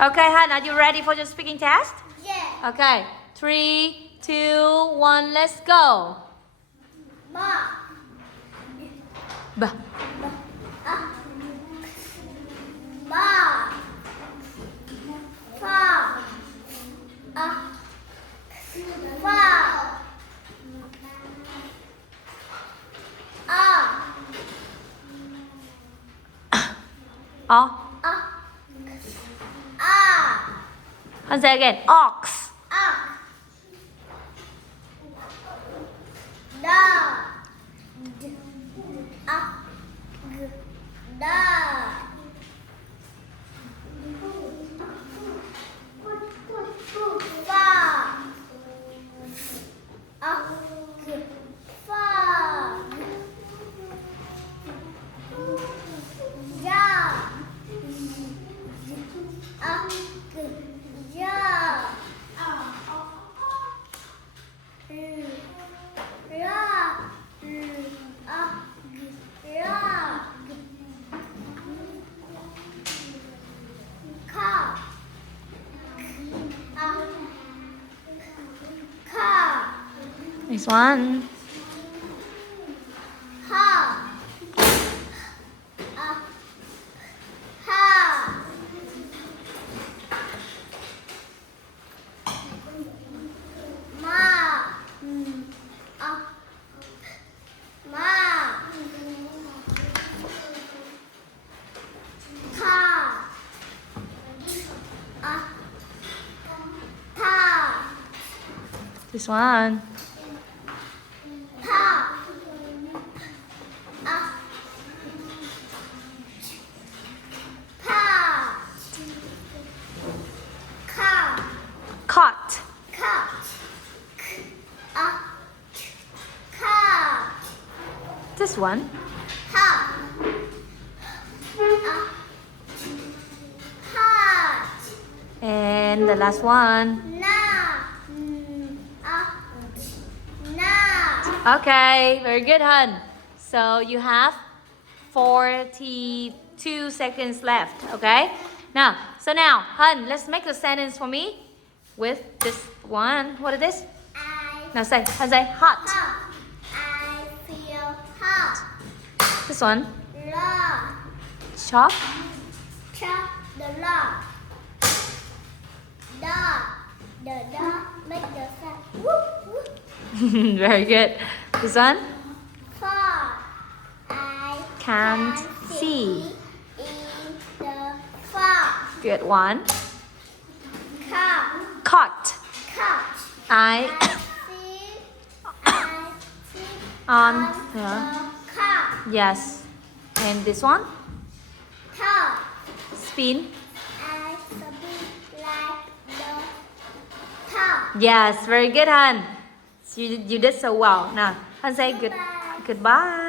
Okay, Hân, are you ready for your speaking test? Yeah. Okay, 3, 2, 1, let's go. Ba. B. Ba. Fa. Fa. O. Hân, say again. Ox. Next one. This one. Caught. This one. And the last one. Okay, very good, Hân. So you have 42 seconds left, okay? Now, Hân, let's make a sentence for me with this one. What is this? Now say, Hân, say hot. I feel hot. This one. Love. Chop. Chop the log. The dog make the sound. Whoop, whoop. Very good. This one. Far. I Can't see. in the far. Good one. Car. Caught. Couch. I I sit on the the. car. Yes. And this one. Top. Spin. I speak like the top. Yes, very good, Hân. You did so well. Now, Hân say goodbye.